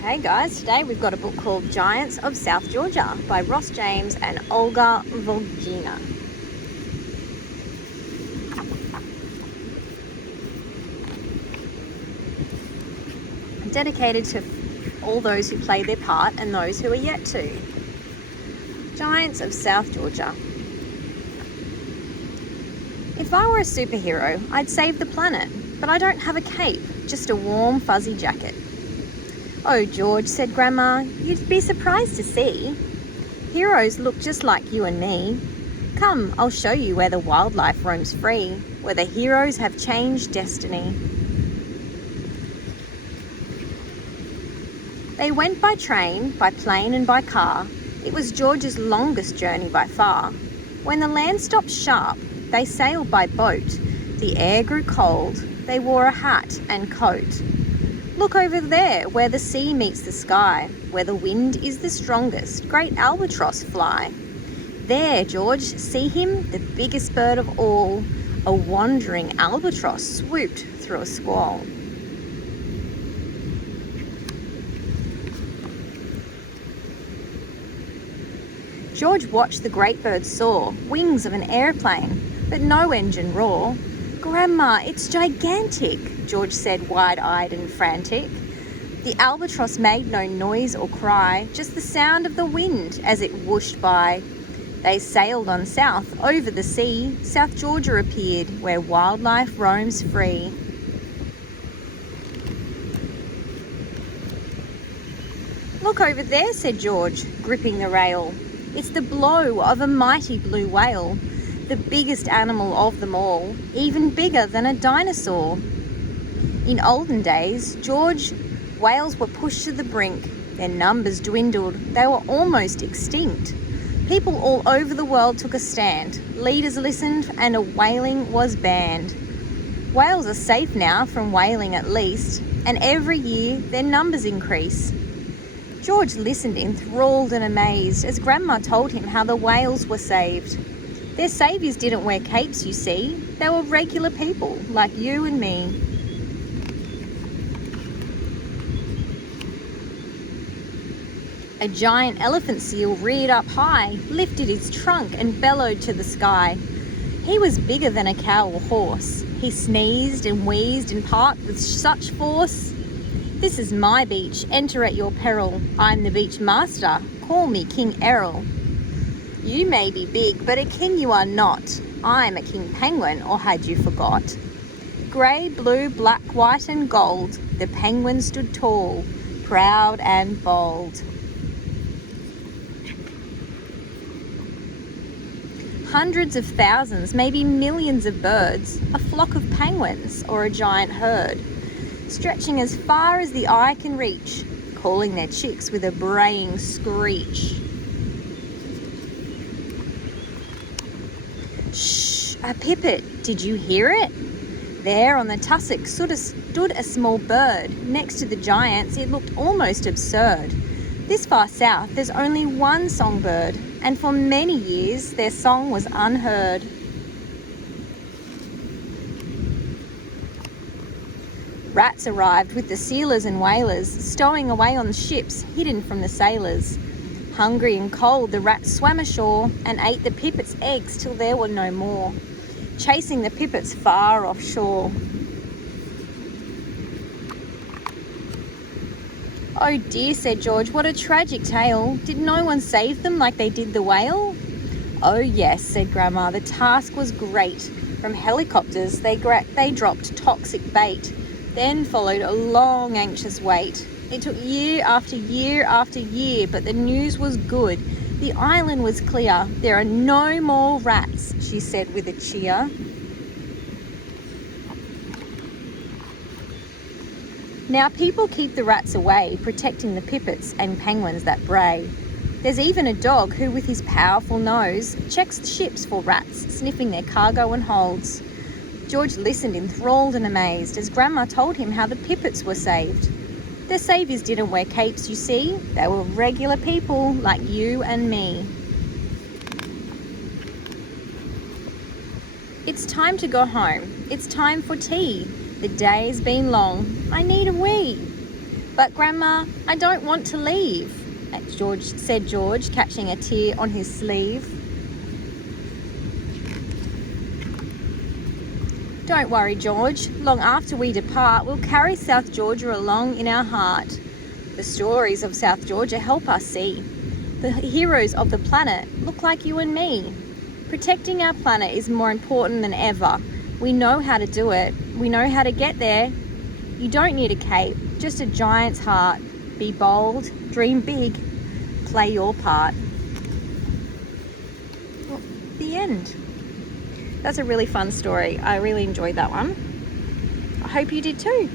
Hey guys, today we've got a book called Giants of South Georgia by Ross James and Olga Volgina. Dedicated to all those who played their part and those who are yet to. Giants of South Georgia. If I were a superhero, I'd save the planet, but I don't have a cape, just a warm, fuzzy jacket. Oh, George, said Grandma, you'd be surprised to see. Heroes look just like you and me. Come, I'll show you where the wildlife roams free, where the heroes have changed destiny. They went by train, by plane and by car. It was George's longest journey by far. When the land stopped sharp, they sailed by boat. The air grew cold. They wore a hat and coat. Look over there, where the sea meets the sky, where the wind is the strongest, great albatross fly. There, George, see him, the biggest bird of all. A wandering albatross swooped through a squall. George watched the great bird soar, wings of an airplane, but no engine roar. Grandma, it's gigantic, George said, wide-eyed and frantic. The albatross made no noise or cry, just the sound of the wind as it whooshed by. They sailed on south, over the sea. South Georgia appeared, where wildlife roams free. Look over there, said George, gripping the rail. It's the blow of a mighty blue whale, the biggest animal of them all, even bigger than a dinosaur. In olden days, George, whales were pushed to the brink. Their numbers dwindled. They were almost extinct. People all over the world took a stand. Leaders listened and a whaling was banned. Whales are safe now from whaling at least, and every year their numbers increase. George listened enthralled and amazed as Grandma told him how the whales were saved. Their saviours didn't wear capes, you see. They were regular people like you and me. A giant elephant seal reared up high, lifted his trunk and bellowed to the sky. He was bigger than a cow or horse. He sneezed and wheezed and parked with such force. This is my beach, enter at your peril. I'm the beach master, call me King Errol. You may be big, but a king you are not. I'm a king penguin, or had you forgot? Grey, blue, black, white and gold, the penguin stood tall, proud and bold. Hundreds of thousands, maybe millions of birds, a flock of penguins or a giant herd, stretching as far as the eye can reach, calling their chicks with a braying screech. Shh, a pipit, did you hear it? There on the tussock stood a small bird. Next to the giants, it looked almost absurd. This far south, there's only one songbird, and for many years, their song was unheard. Rats arrived with the sealers and whalers, stowing away on ships hidden from the sailors. Hungry and cold, the rats swam ashore and ate the pipit's eggs till there were no more, chasing the pipits far offshore. Oh dear, said George, what a tragic tale. Did no one save them like they did the whale? Oh yes, said Grandma, the task was great. From helicopters, they dropped toxic bait. Then followed a long, anxious wait. It took year after year after year, but the news was good. The island was clear. There are no more rats, she said with a cheer. Now people keep the rats away, protecting the pipits and penguins that bray. There's even a dog who, with his powerful nose, checks ships for rats, sniffing their cargo and holds. George listened enthralled and amazed as Grandma told him how the pipits were saved. Their saviours didn't wear capes, you see. They were regular people like you and me. It's time to go home. It's time for tea. The day's been long. I need a wee. But Grandma, I don't want to leave, said George, catching a tear on his sleeve. Don't worry, George. Long after we depart, we'll carry South Georgia along in our heart. The stories of South Georgia help us see. The heroes of the planet look like you and me. Protecting our planet is more important than ever. We know how to do it. We know how to get there. You don't need a cape, just a giant's heart. Be bold, dream big, play your part. Well, the end. That's a really fun story. I really enjoyed that one. I hope you did too.